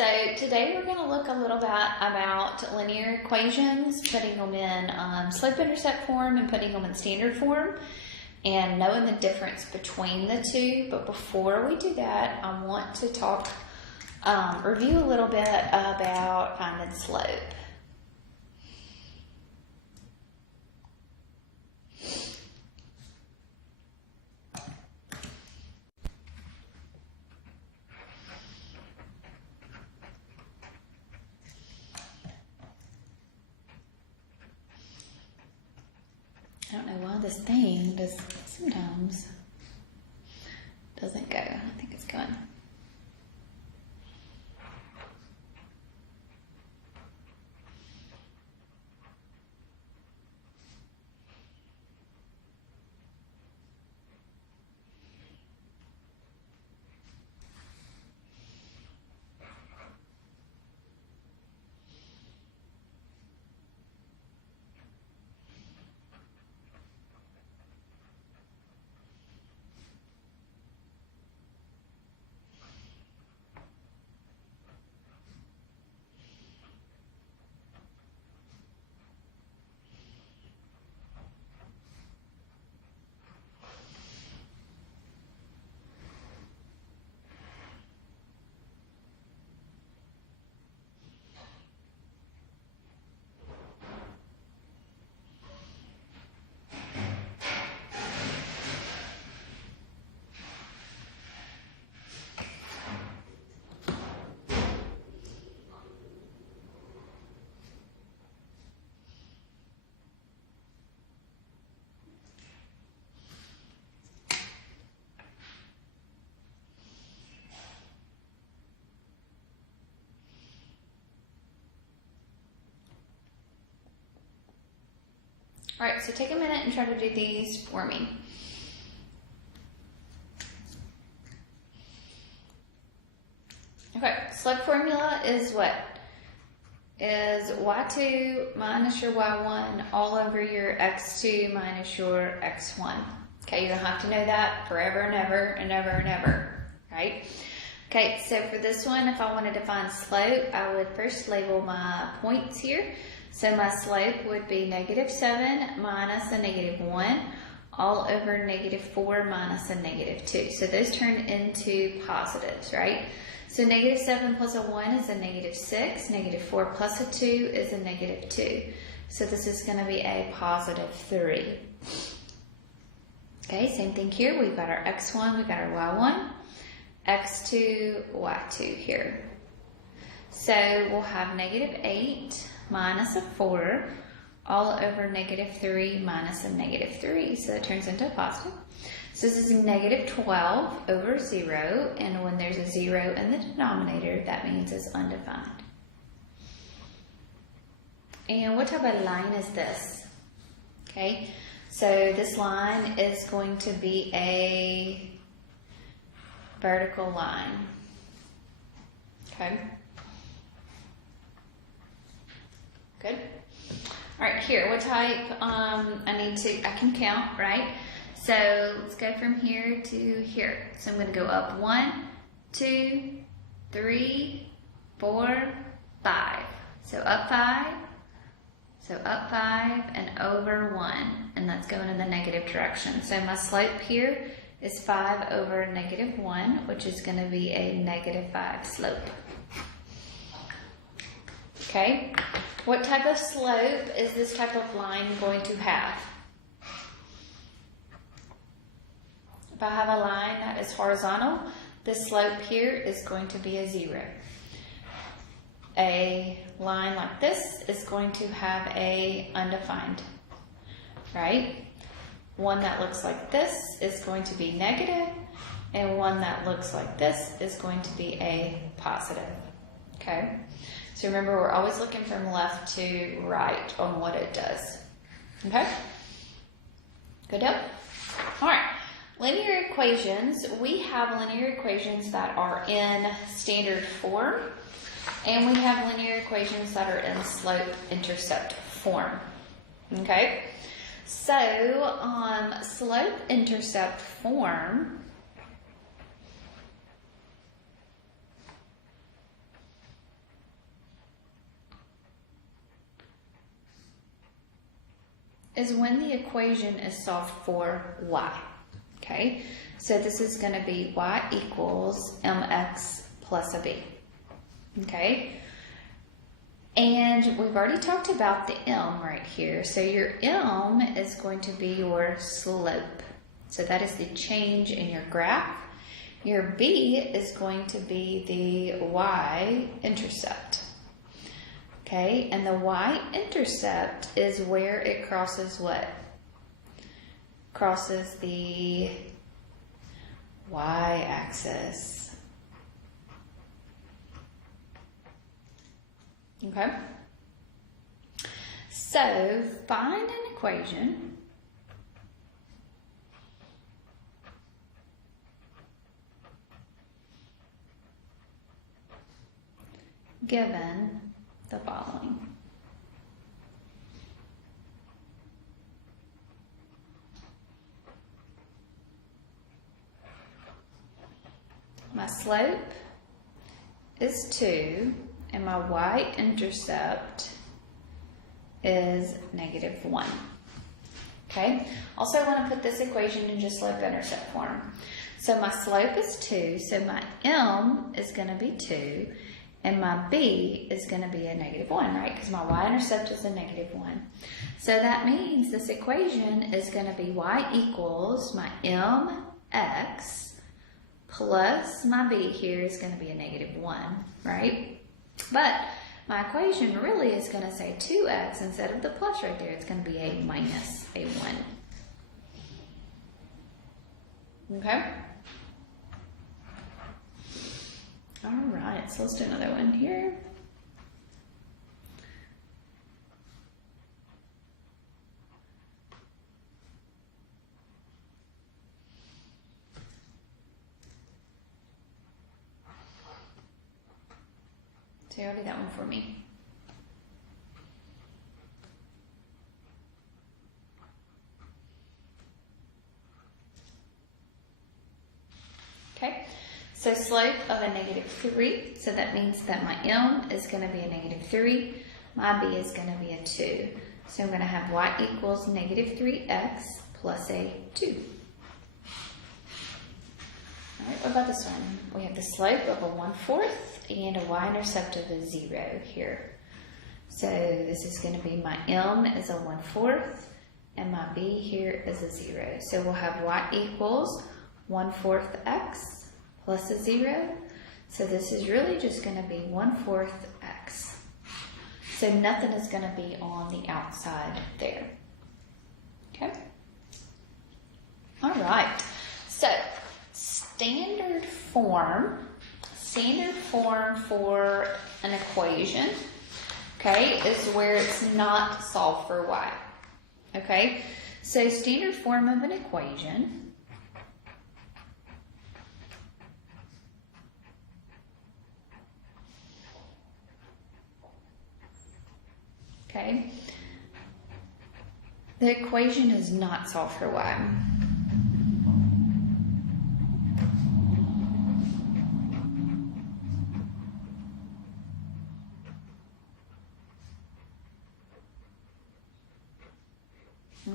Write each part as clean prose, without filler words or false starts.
so today we're going to look a little bit about linear equations, putting them in slope-intercept form and putting them in standard form, and knowing the difference between the two. But before we do that, I want to review a little bit about finding slope. I don't know why this thing sometimes doesn't go. I don't think it's going. All right, so take a minute and try to do these for me. Okay, slope formula is what? Is y2 minus your y1 all over your x2 minus your x1. Okay, you're gonna have to know that forever and ever and ever and ever, right? Okay, so for this one, if I wanted to find slope, I would first label my points here. So my slope would be -7 minus a -1 all over -4 minus a -2. So those turn into positives, right? So -7 plus a 1 is a -6. -4 plus a 2 is a -2. So this is going to be a +3. Okay, same thing here. We've got our x1, we've got our y1, x2, y2 here. So we'll have -8 minus a 4 all over -3 minus a -3. So it turns into a positive. So this is -12 over 0. And when there's a 0 in the denominator, that means it's undefined. And what type of line is this? Okay, so this line is going to be a vertical line. Okay. Good. All right, here, what type? I can count, right? So let's go from here to here. So I'm going to go up 1, 2, 3, 4, 5. So up 5, and over 1. And that's going in the negative direction. So my slope here is 5 over -1, which is going to be a -5 slope. Okay. What type of slope is this type of line going to have? If I have a line that is horizontal, the slope here is going to be a 0. A line like this is going to have a undefined, right? One that looks like this is going to be negative, and one that looks like this is going to be a positive, okay? So remember, we're always looking from left to right on what it does. Okay? Good deal? All right. Linear equations. We have linear equations that are in standard form, and we have linear equations that are in slope-intercept form. Okay? So, slope-intercept form, is when the equation is solved for y. Okay, so this is going to be y equals mx plus a b. Okay, and we've already talked about the m right here. So your m is going to be your slope. So that is the change in your graph. Your b is going to be the y-intercept. Okay, and the y-intercept is where it crosses what? Crosses the y-axis. Okay, so find an equation given the following. My slope is 2 and my y-intercept is -1. Okay, also I want to put this equation in just slope-intercept form. So my slope is 2, so my m is going to be 2, and my b is going to be a -1, right? Because my y-intercept is a -1. So that means this equation is going to be y equals my mx plus my b here is going to be a -1, right? But my equation really is going to say 2x instead of the plus right there. It's going to be a minus a 1. Okay? All right, so let's do another one here. So you already got one for me. Okay, so slope of a -3, so that means that my m is going to be a -3, my b is going to be a 2. So I'm going to have y equals -3x plus a 2. All right, what about this one? We have the slope of a 1/4 and a y-intercept of a 0 here. So this is going to be my m is a 1/4 and my b here is a 0. So we'll have y equals 1/4 x plus a 0. So this is really just going to be 1/4 x. So nothing is going to be on the outside there. Okay? All right. So standard form for an equation, okay, is where it's not solved for y. Okay? So standard form of an equation okay, the equation is not solved for y.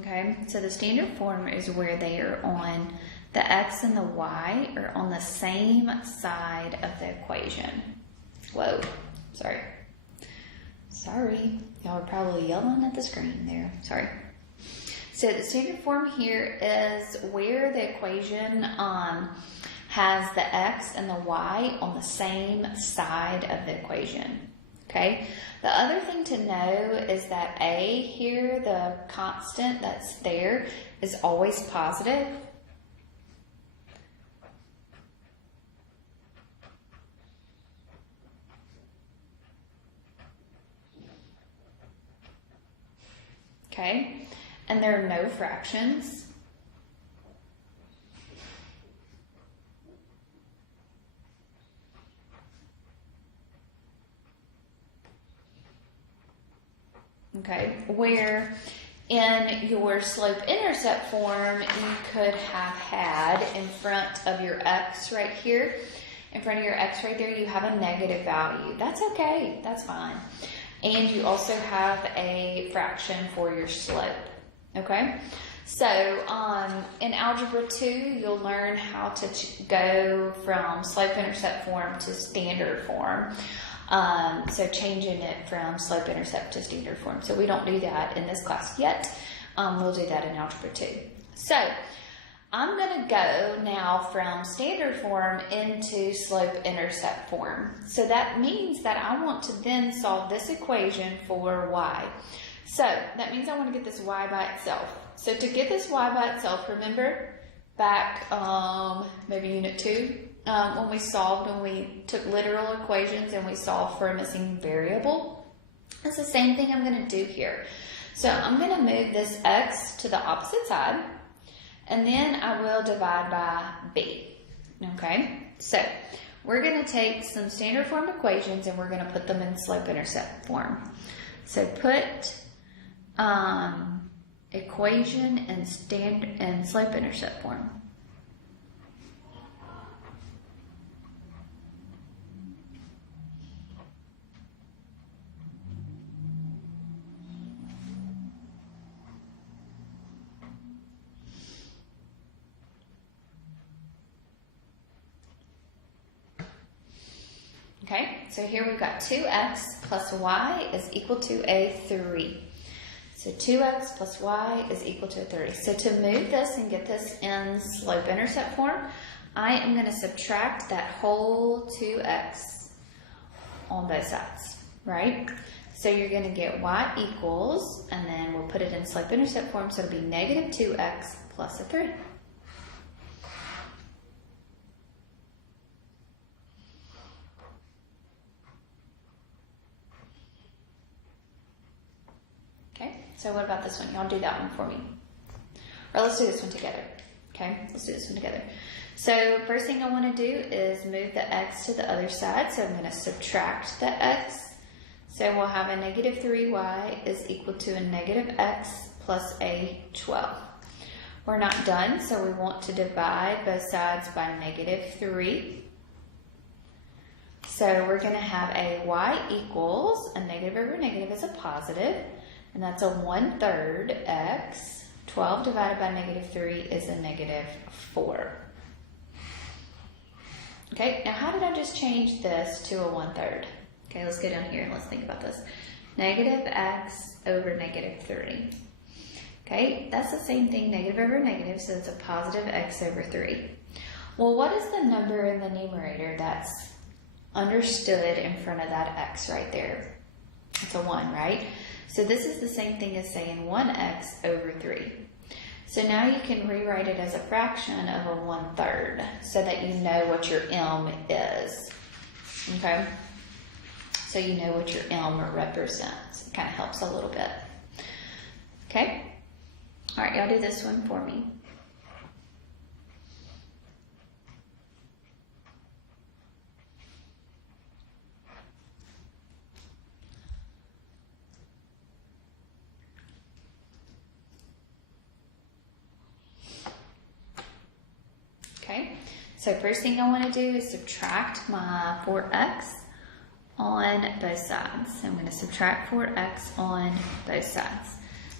Okay, so the standard form is where they are on, the x and the y are on the same side of the equation. Whoa, sorry. Sorry, y'all are probably yelling at the screen there, sorry. So the standard form here is where the equation has the x and the y on the same side of the equation. Okay, the other thing to know is that a here, the constant that's there, is always positive. Okay, and there are no fractions. Okay, where in your slope-intercept form, you could have had in front of your x right here, in front of your x right there, you have a negative value. That's okay, that's fine. And you also have a fraction for your slope. Okay, so in Algebra 2, you'll learn how to go from slope-intercept form to standard form. So changing it from slope-intercept to standard form. So we don't do that in this class yet. We'll do that in Algebra 2. So I'm going to go now from standard form into slope-intercept form. So that means that I want to then solve this equation for y. So that means I want to get this y by itself. So to get this y by itself, remember back maybe unit 2, when we took literal equations and we solved for a missing variable. It's the same thing I'm going to do here. So I'm going to move this x to the opposite side, and then I will divide by b. Okay, so we're going to take some standard form equations and we're going to put them in slope-intercept form. So put equation and slope-intercept form. Okay, so here we've got 2x plus y is equal to a 3. So 2x plus y is equal to a 3. So to move this and get this in slope-intercept form, I am going to subtract that whole 2x on both sides, right? So you're going to get y equals, and then we'll put it in slope-intercept form, so it'll be negative 2x plus a 3. So what about this one? Y'all do that one for me. Or let's do this one together. Okay, let's do this one together. So first thing I want to do is move the x to the other side. So I'm going to subtract the x. So we'll have a negative 3y is equal to a negative x plus a 12. We're not done, so we want to divide both sides by negative 3. So we're going to have a y equals, a negative over negative is a positive. And that's a 1/3 x. 12 divided by negative 3 is a negative 4. Okay, now how did I just change this to a 1/3? Okay, let's go down here and let's think about this. Negative x over negative 3. Okay, that's the same thing, negative over negative, so it's a positive x over 3. Well, what is the number in the numerator that's understood in front of that x right there? It's a 1, right? So this is the same thing as saying 1x over 3. So now you can rewrite it as a fraction of a 1/3 so that you know what your m is. Okay? So you know what your m represents. It kind of helps a little bit. Okay? All right, y'all do this one for me. Okay, so first thing I want to do is subtract my 4x on both sides. So I'm going to subtract 4x on both sides.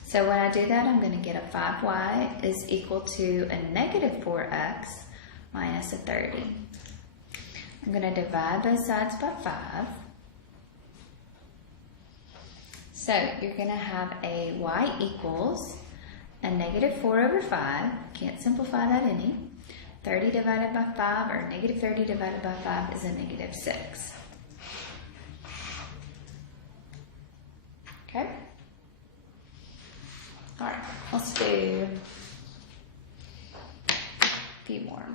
So when I do that, I'm going to get a 5y is equal to a negative 4x minus a 30. I'm going to divide both sides by 5. So you're going to have a y equals a negative 4 over 5. Can't simplify that any. 30 divided by 5, or negative 30 divided by 5 is a negative 6. Okay? All right, let's do a few more.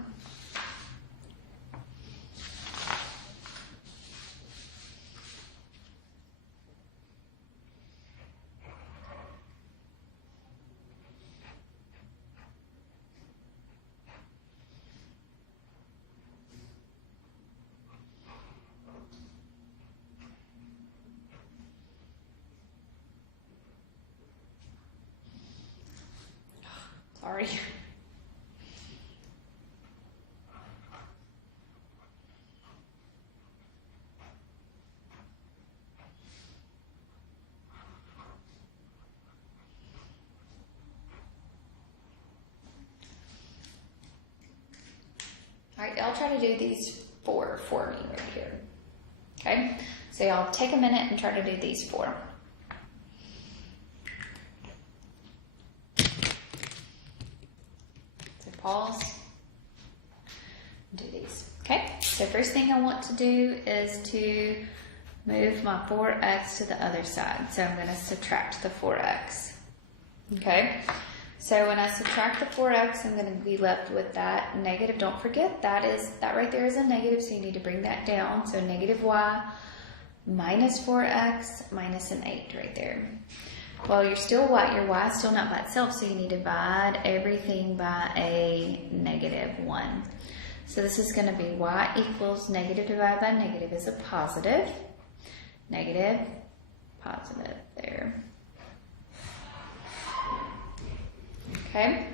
Sorry. y'all try to do these 4 for me right here. Okay, so y'all take a minute and try to do these 4. So pause, do these. Okay, so first thing I want to do is to move my 4x to the other side. So I'm going to subtract the 4x. Okay, so when I subtract the 4x, I'm going to be left with that negative. Don't forget that right there is a negative, so you need to bring that down. So negative y minus 4x minus an 8 right there. Well, your y is still not by itself, so you need to divide everything by a -1. So this is going to be y equals negative divided by negative is a positive. Negative, positive there. Okay,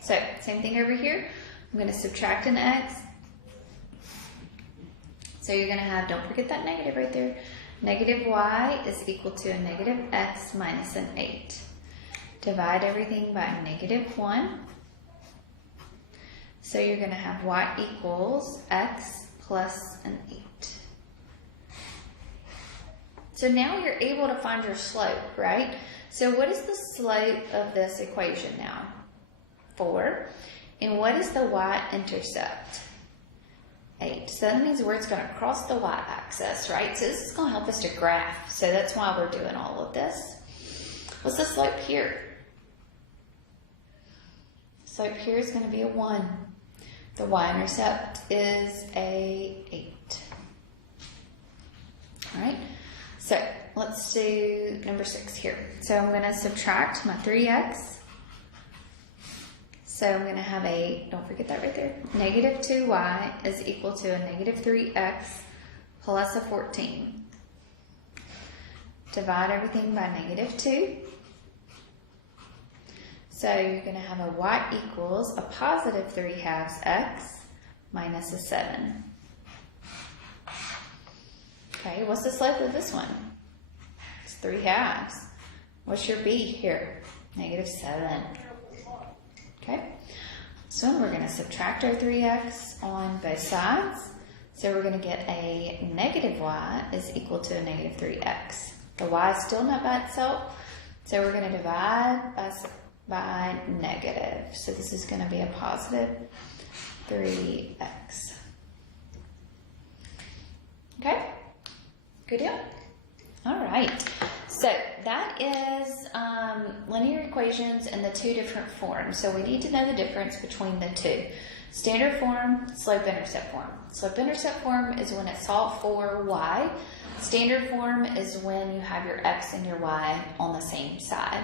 so same thing over here. I'm going to subtract an x. So you're going to have, don't forget that negative right there. Negative y is equal to a negative x minus an 8. Divide everything by -1. So you're going to have y equals x plus an 8. So now you're able to find your slope, right? So what is the slope of this equation now? 4. And what is the y-intercept? 8. So that means where it's going to cross the y-axis, right? So this is going to help us to graph. So that's why we're doing all of this. What's the slope here? Slope here is going to be a 1. The y-intercept is a 8. All right? So let's do number 6 here. So I'm going to subtract my 3x. So I'm going to have don't forget that right there, negative 2y is equal to a negative 3x plus a 14. Divide everything by -2. So you're going to have a y equals a positive 3/2 x minus a 7. Okay, what's the slope of this one? It's 3/2. What's your b here? -7. Okay, so we're going to subtract our 3x on both sides. So we're going to get a negative y is equal to a negative 3x. The y is still not by itself, so we're going to divide by negative. So this is going to be a positive 3x. Okay, good deal. All right, so that is linear equations in the 2 different forms. So we need to know the difference between the 2. Standard form, slope-intercept form. Slope-intercept form is when it's solved for y. Standard form is when you have your x and your y on the same side.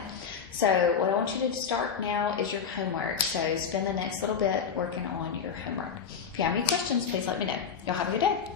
So what I want you to start now is your homework. So spend the next little bit working on your homework. If you have any questions, please let me know. Y'all have a good day.